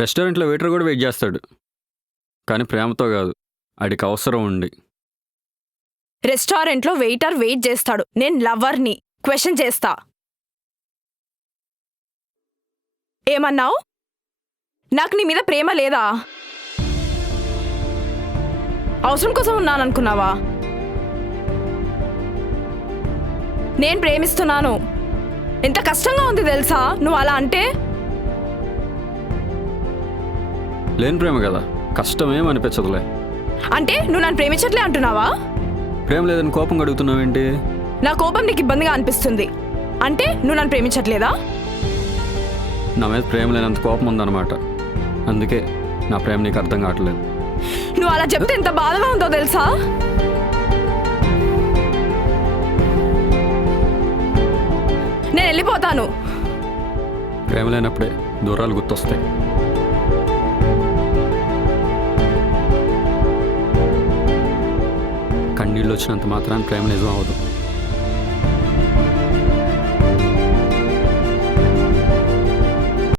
రెస్టారెంట్లో వెయిటర్ కూడా వెయిట్ చేస్తాడు, కానీ ప్రేమతో కాదు, ఆడికి అవసరం ఉండి. రెస్టారెంట్లో వెయిటర్ వెయిట్ చేస్తాడు, నేను లవర్ని క్వశ్చన్ చేస్తా. ఏమన్నావు? నాకు నీ మీద ప్రేమ లేదా? అవసరం కోసం ఉన్నాననుకున్నావా? నేను ప్రేమిస్తున్నాను. ఎంత కష్టంగా ఉంది తెలుసా నువ్వు అలా అంటే? లేని ప్రేమ కదా, కష్టమేం అనిపించదులే. అంటే నువ్వు నన్ను ప్రేమించట్లే అంటున్నావా? ప్రేమ లేదని కోపం అడుగుతున్నావేంటి? నా కోపం నీకు ఇబ్బందిగా అనిపిస్తుంది అంటే నువ్వు నన్ను ప్రేమించట్లేదా? నా మీద ప్రేమ లేనంత కోపం ఉందన్నమాట, అందుకే నా ప్రేమ నీకు అర్థం కావట్లేదు. నువ్వు అలా చెప్తే ఎంత బాధగా ఉందో తెలుసా? నేను వెళ్ళిపోతాను. ప్రేమ లేనప్పుడే దూరాలు గుర్తొస్తాయి. కన్నీళ్ళు వచ్చినంత మాత్రాన్ని ప్రేమ నిజం అవ్వదు.